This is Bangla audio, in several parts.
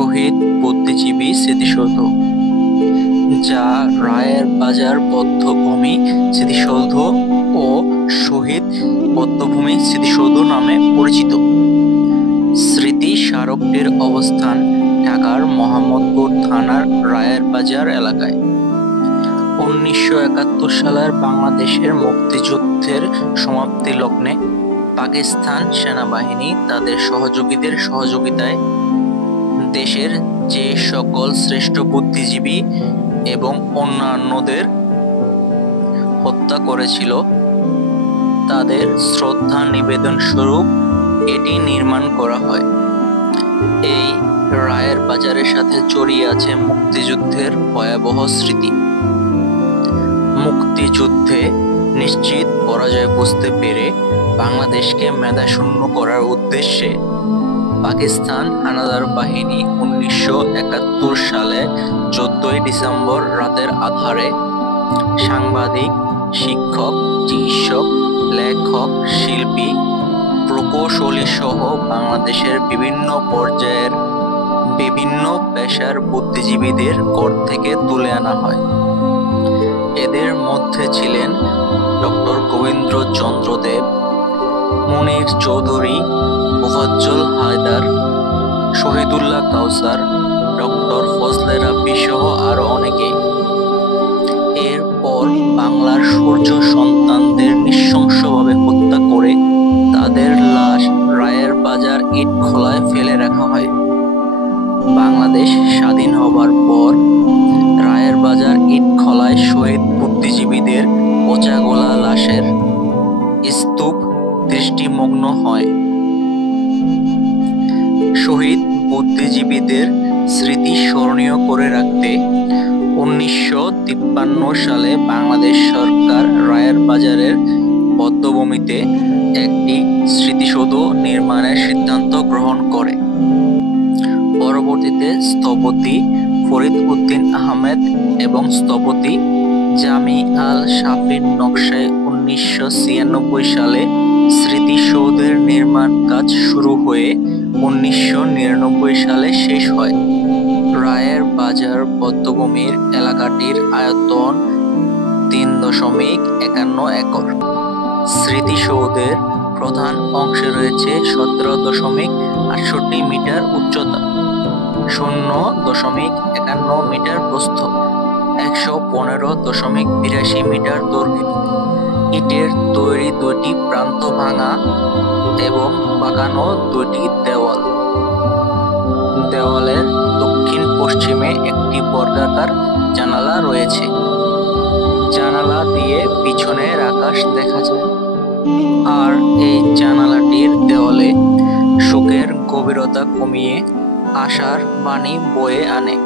শহীদ বুদ্ধিজীবী স্মৃতিসৌধ, যা রায়ের বাজার বধ্যভূমি স্মৃতিসৌধ ও শহীদ বধ্যভূমি স্মৃতিসৌধ নামে পরিচিত। স্মৃতি স্মারকটির অবস্থান ঢাকার মোহাম্মদপুর থানার রায়ের বাজার এলাকায়। 1971 সালের বাংলাদেশের মুক্তিযুদ্ধের সমাপ্তি লগ্নে পাকিস্তান সেনাবাহিনী তাদের সহযোগীদের সহযোগিতায় দেশের যে সকল শ্রেষ্ঠ বুদ্ধিজীবী এবং অন্যান্যদের হত্যা করেছিল, তাদের শ্রদ্ধা নিবেদন স্বরূপ এটি নির্মাণ করা হয়। এই রায়ের বাজারের সাথে জড়িয়ে আছে মুক্তিযুদ্ধের ভয়াবহ স্মৃতি। মুক্তিযুদ্ধে নিশ্চিত পরাজয় বুঝতে পেরে বাংলাদেশকে মেধাশূন্য করার উদ্দেশ্যে পাকিস্তান হানাদার বাহিনী 1971 সালে 14 ডিসেম্বর রাতের আঁধারে সাংবাদিক, শিক্ষক, চিকিৎসক, লেখক, শিল্পী, প্রকৌশলী সহ বাংলাদেশের বিভিন্ন পর্যায়ের বিভিন্ন পেশার বুদ্ধিজীবীদের ঘর থেকে তুলে আনা হয়। এদের মধ্যে ছিলেন ডক্টর গোবিন্দ চন্দ্র দেব, মুনীর চৌধুরী, মোফাজ্জল হায়দার, শহীদুল্লাহ কাউসার, ডক্টর ফজলে রাব্বি সহ আরো অনেকে। এরপর বাংলার সূর্য সন্তানদের নৃশংসভাবে হত্যা করে তাদের লাশ রায়ের বাজার ইটখোলায় ফেলে রাখা হয়। বাংলাদেশ স্বাধীন হবার পর রায়ের বাজার ইটখোলায় শহীদ বুদ্ধিজীবীদের পচাগলা লাশের স্তূপ দৃষ্টিমগ্ন হয়। শহীদ বুদ্ধিজীবীদের স্মৃতি স্মরণীয় করে রাখতে 1953 সালে বাংলাদেশ সরকার রায়ের বাজারের বধ্যভূমিতে একটি স্মৃতিসৌধ নির্মাণের সিদ্ধান্ত গ্রহণ করে। পরবর্তীতে স্থপতি ফরিদ উদ্দিন আহমেদ এবং স্থপতি জামি আল শাফির নকশায় 1996 সালে স্মৃতিসৌধের নির্মাণ কাজ শুরু হয়ে 1999 সালে শেষ হয়। রায়ের বাজার বধ্যভূমির এলাকাটির আয়তন 3.51 একর। স্মৃতিসৌধের প্রধান অংশে রয়েছে 17.68 মিটার উচ্চতা, 0.51 মিটার প্রস্থ, 115.82 মিটার দৈর্ঘ্য, ইটের তৈরি 2টি প্রান্ত ভাঙা এবং বাঁকানো 2টি দেওয়াল। দেওয়ালের দক্ষিণ পশ্চিমে একটি বর্গাকার জানালা রয়েছে। জানালা দিয়ে পিছনের আকাশ দেখা যায়, আর এই জানালাটির দেওয়ালে শোকের গভীরতা কমিয়ে আশার বাণী বয়ে আনে।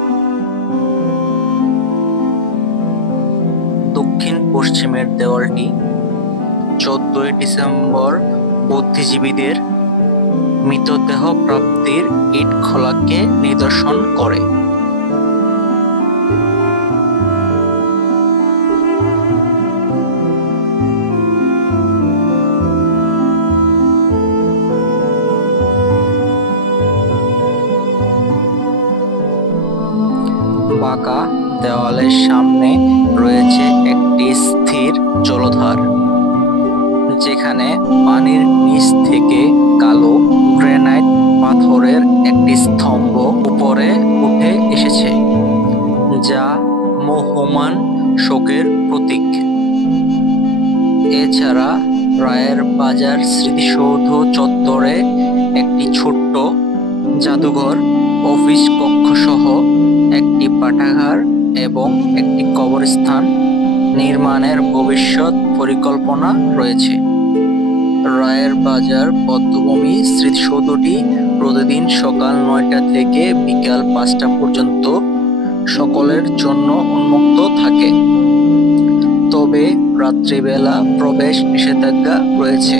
দক্ষিণ পশ্চিমের দেওয়ালটি 14 ডিসেম্বর বুদ্ধিজীবীদের মৃতদেহ প্রাপ্তির ইটখোলাকে নিদর্শন করে। বাঁকা দেওয়ালের সামনে রয়েছে একটি স্থির জলধার, যেখানে পানির নিচ থেকে কালো গ্রানাইট পাথরের একটি স্তম্ভ উপরে উঠে এসেছে, যা মোহমান শোকের প্রতীক। এছাড়া রায়ের বাজার স্মৃতিসৌধ চত্বরে একটি ছোট্ট জাদুঘর, অফিস কক্ষ সহ একটি পাঠাগার এবং একটি কবরস্থান নির্মাণের ভবিষ্যৎ পরিকল্পনা রয়েছে। রায়ের বাজার বধ্যভূমি স্মৃতিসৌধটি প্রতিদিন সকাল 9টা থেকে বিকাল 5টা পর্যন্ত সকলের জন্য উন্মুক্ত থাকে, তবে রাত্রিবেলা প্রবেশ নিষেধাজ্ঞা রয়েছে।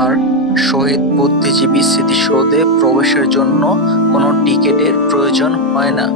আর শহীদ বুদ্ধিজীবী স্মৃতিসৌধে প্রবেশের জন্য কোনো টিকিটের প্রয়োজন হয় না।